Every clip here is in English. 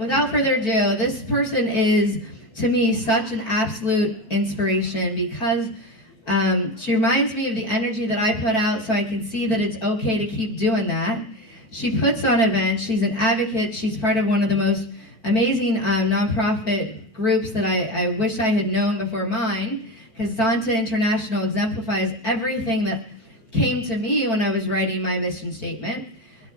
without further ado, this person is, to me, such an absolute inspiration because she reminds me of the energy that I put out, so I can see that it's okay to keep doing that. She puts on events. She's an advocate. She's part of one of the most amazing nonprofit groups that I wish I had known before mine, because Zonta International exemplifies everything that came to me when I was writing my mission statement.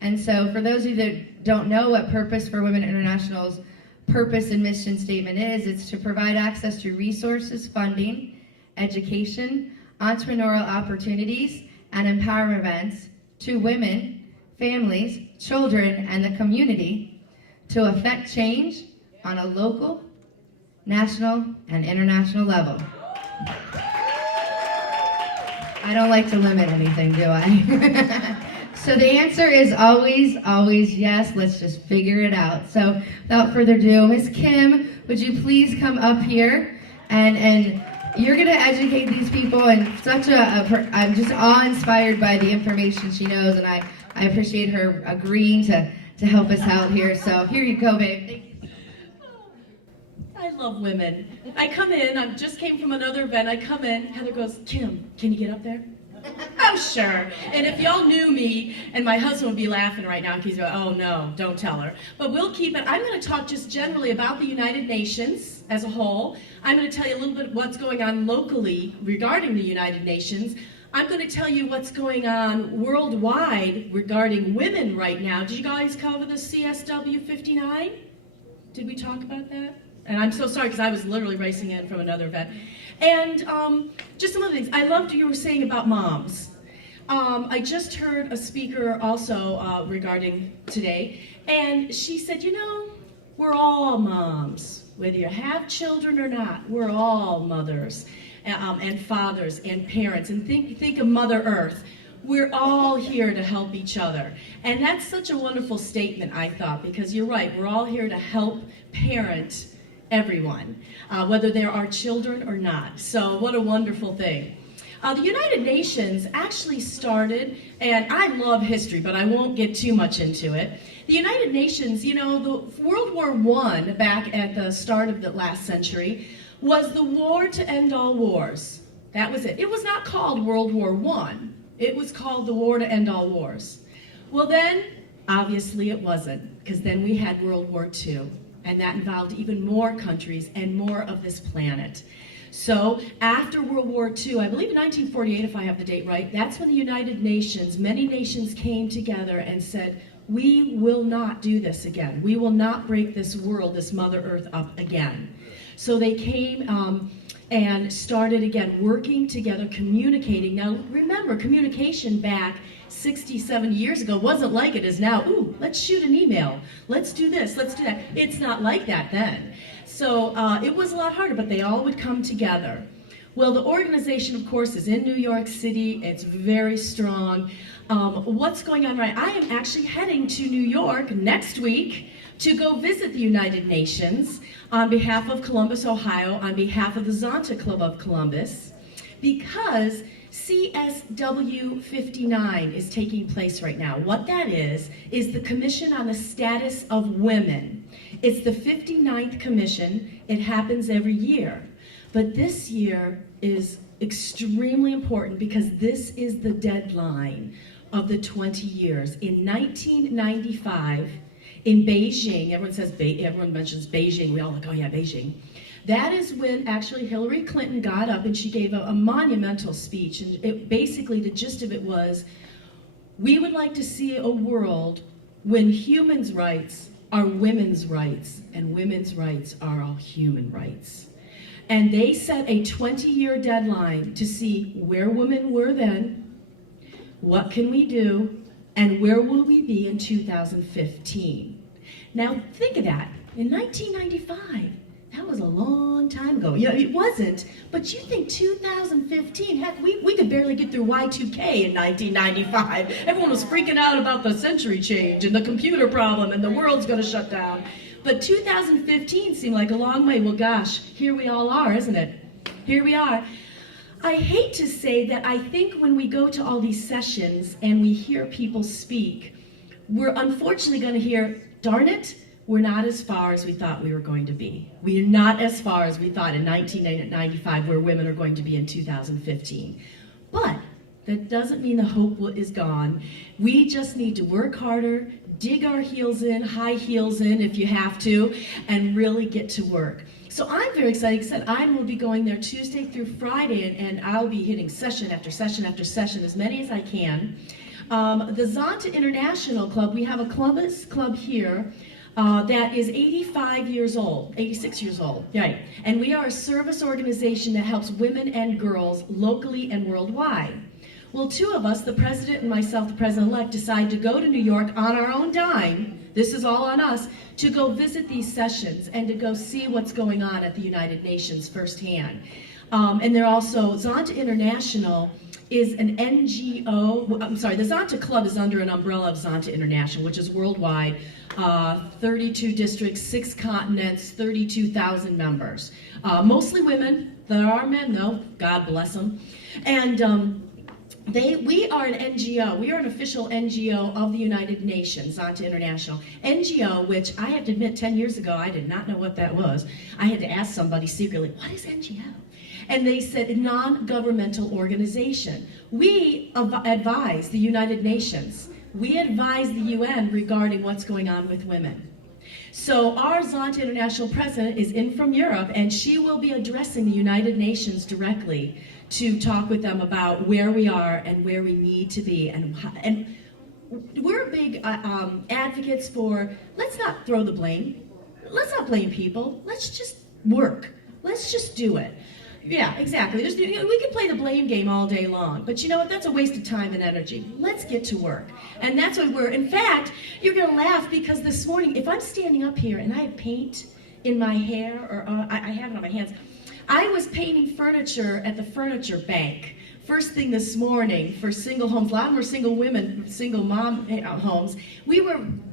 And so for those of you that don't know what Purpose for Women International's purpose and mission statement is, it's to provide access to resources, funding, education, entrepreneurial opportunities, and empowerment events to women, families, children, and the community to affect change on a local, national, and international level. I don't like to limit anything, do I? So the answer is always, always yes. Let's just figure it out. So without further ado, Ms. Kim, would you please come up here and you're going to educate these people, and I'm just awe-inspired by the information she knows, and I appreciate her agreeing to help us out here. So here you go, babe. Thank you. I love women. I come in, I just came from another event, I come in, Heather goes, Kim, can you get up there? I'm sure. And if y'all knew me, and my husband would be laughing right now, he's going, oh no, don't tell her. But we'll keep it. I'm going to talk just generally about the United Nations as a whole. I'm going to tell you a little bit what's going on locally regarding the United Nations. I'm going to tell you what's going on worldwide regarding women right now. Did you guys cover the CSW 59? Did we talk about that? And I'm so sorry because I was literally racing in from another event. And just some other things. I loved what you were saying about moms. I just heard a speaker also regarding today, and she said, you know, we're all moms. Whether you have children or not, we're all mothers and fathers and parents. And think of Mother Earth. We're all here to help each other. And that's such a wonderful statement, I thought, because you're right. We're all here to help parent everyone, whether there are children or not. So what a wonderful thing. The United Nations actually started, and I love history, but I won't get too much into it. The United Nations, you know, the World War I, back at the start of the last century, was the war to end all wars. That was it. It was not called World War I. It was called the war to end all wars. Well then, obviously it wasn't, because then we had World War II. And that involved even more countries and more of this planet. So after World War II, I believe in 1948, if I have the date right, that's when the United Nations, many nations came together and said, we will not do this again. We will not break this world, this Mother Earth up again. So they came and started again working together, communicating. Now remember, communication back 60, 70 years ago wasn't like it is now. Ooh, let's shoot an email. Let's do this, let's do that. It's not like that then. So it was a lot harder, but they all would come together. Well, the organization, of course, is in New York City. It's very strong. What's going on right? I am actually heading to New York next week to go visit the United Nations on behalf of Columbus, Ohio, on behalf of the Zonta Club of Columbus, because CSW 59 is taking place right now. What that is the Commission on the Status of Women. It's the 59th commission. It happens every year. But this year is extremely important because this is the deadline of the 20 years. In 1995, in Beijing, everyone mentions Beijing, we all like, oh yeah, Beijing. That is when actually Hillary Clinton got up and she gave a monumental speech. And basically the gist of it was, we would like to see a world when humans' rights are women's rights and women's rights are all human rights. And they set a 20-year deadline to see where women were then, what can we do, and where will we be in 2015. Now think of that, in 1995, that was a long time ago. Yeah, it wasn't, but you think 2015, heck, we could barely get through Y2K in 1995. Everyone was freaking out about the century change and the computer problem and the world's gonna shut down. But 2015 seemed like a long way. Well, gosh, here we all are, isn't it? Here we are. I hate to say that I think when we go to all these sessions and we hear people speak, we're unfortunately gonna hear, darn it, we're not as far as we thought we were going to be. We are not as far as we thought in 1995 where women are going to be in 2015. But that doesn't mean the hope is gone. We just need to work harder, dig our heels in, high heels in if you have to, and really get to work. So I'm very excited. Like I said, I will be going there Tuesday through Friday, and I'll be hitting session after session after session, as many as I can. The Zonta International Club, we have a Columbus club here that is 85 years old, 86 years old, right? And we are a service organization that helps women and girls locally and worldwide. Well, two of us, the president and myself, the president-elect, decided to go to New York on our own dime, this is all on us, to go visit these sessions and to go see what's going on at the United Nations firsthand. And they're also, Zonta International is an NGO, I'm sorry, the Zonta Club is under an umbrella of Zonta International, which is worldwide, 32 districts, 6 continents, 32,000 members. Mostly women. There are men, though, God bless them. And we are an NGO. We are an official NGO of the United Nations, Zonta International. NGO, which I have to admit, 10 years ago, I did not know what that was. I had to ask somebody secretly, what is NGO? And they said, non-governmental organization. We advise the United Nations. We advise the UN regarding what's going on with women. So our Zonta International president is in from Europe, and she will be addressing the United Nations directly to talk with them about where we are and where we need to be. And we're big advocates for, let's not throw the blame. Let's not blame people. Let's just work. Let's just do it. Yeah, exactly. We can play the blame game all day long, but you know what? That's a waste of time and energy. Let's get to work. And that's what in fact, you're going to laugh because this morning, if I'm standing up here and I have paint in my hair, or I have it on my hands, I was painting furniture at the furniture bank. First thing this morning for single homes, a lot of them were single women, single mom homes. The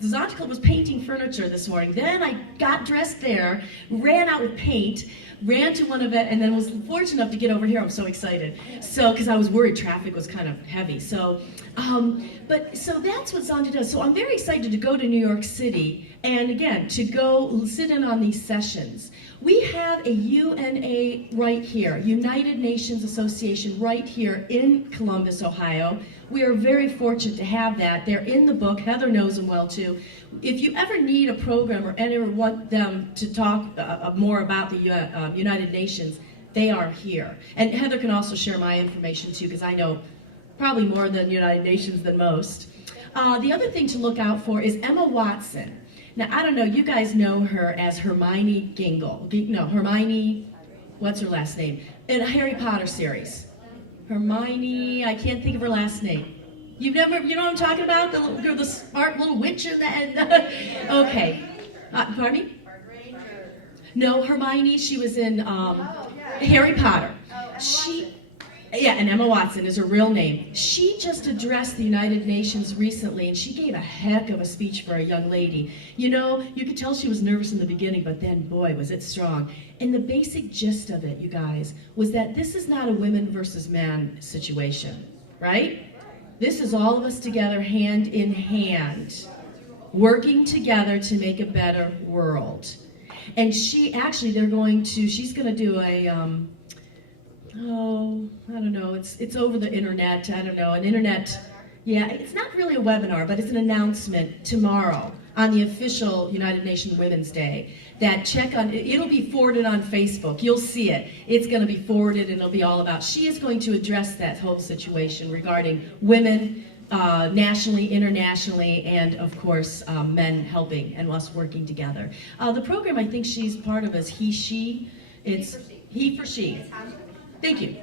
Zonta Club was painting furniture this morning. Then I got dressed there, ran out with paint, ran to one event, and then was fortunate enough to get over here. I'm so excited. So, because I was worried traffic was kind of heavy. So, so that's what Zonta does. So I'm very excited to go to New York City, and again, to go sit in on these sessions. We have a UNA right here, United Nations Association right here in Columbus, Ohio. We are very fortunate to have that. They're in the book. Heather knows them well, too. If you ever need a program or ever want them to talk more about the United Nations, they are here. And Heather can also share my information, too, because I know probably more than United Nations than most. The other thing to look out for is Emma Watson. Now, I don't know, you guys know her as Hermione Gingle. No, Hermione, what's her last name? In a Harry Potter series. Hermione, I can't think of her last name. You know what I'm talking about? The smart little witch in the end? Okay. Pardon me? No, Hermione, she was in Harry Potter. And Emma Watson is her real name. She just addressed the United Nations recently, and she gave a heck of a speech for a young lady. You know, you could tell she was nervous in the beginning, but then, boy, was it strong. And the basic gist of it, you guys, was that this is not a women versus men situation, right? This is all of us together, hand in hand, working together to make a better world. And she's going to do a, I don't know, it's over the internet, I don't know, it's not really a webinar, but it's an announcement tomorrow on the official United Nations Women's Day that it'll be forwarded on Facebook, you'll see it, it's going to be forwarded and it'll be all about, she is going to address that whole situation regarding women, nationally, internationally, and of course, men helping and us working together. The program I think she's part of is He for She. Thank you.